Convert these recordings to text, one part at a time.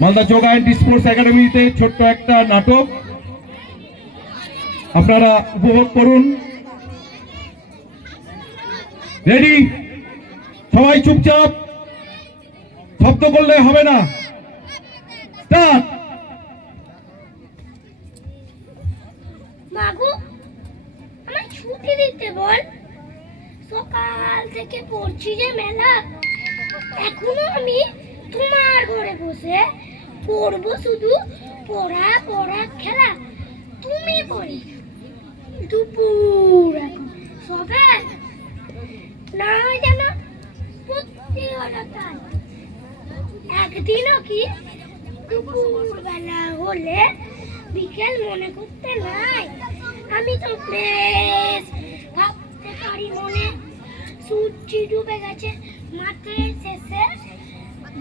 Malda yoga and sports একাডেমিতে ছোট্ট একটা নাটক আপনারা উপভোগ করুন। রেডি? সবাই চুপচাপ, শব্দ করলে হবে না। স্টার্ট। মাগো, আমায় ছুটি দিতে বল। সকাল থেকে পড়ছি যে মেলা, এখনো আমি তোমার ঘরে বসে পড়বো শুধু পড়া পড়া খেলা। তুমি পড়ি দুপুর এখন সবে না হয় যেন সত্যি হলো তাই। একদিনও কি দুপুর বেলা হলে বিকেল মনে করতে নাই? আমি তো বেশ ভাবতে পারি মনে, সূর্য ডুবে গেছে মাঠের শেষে,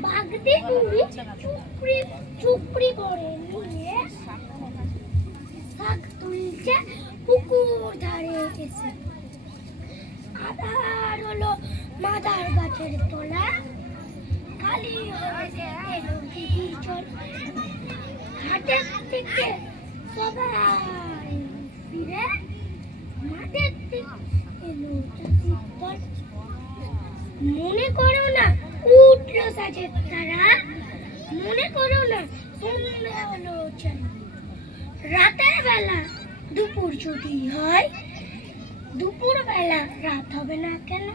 বাগদি তুমি চুপড়ি চুপড়ি করে নিয়ে শাক তুলছে পুকুর ধারে এসে। আধার হলো মাদার গাছের তলা, খালি হাটের থেকে সবাই ফিরে মাঠের দিকে এলো চাষির দল। মনে করো না উঠলো সাজের তারা, মনে করো না সন্ধ্যা হলো চলো। রাতের বেলা দুপুর ছুটি হয়, দুপুর বেলা রাত হবে না কেন?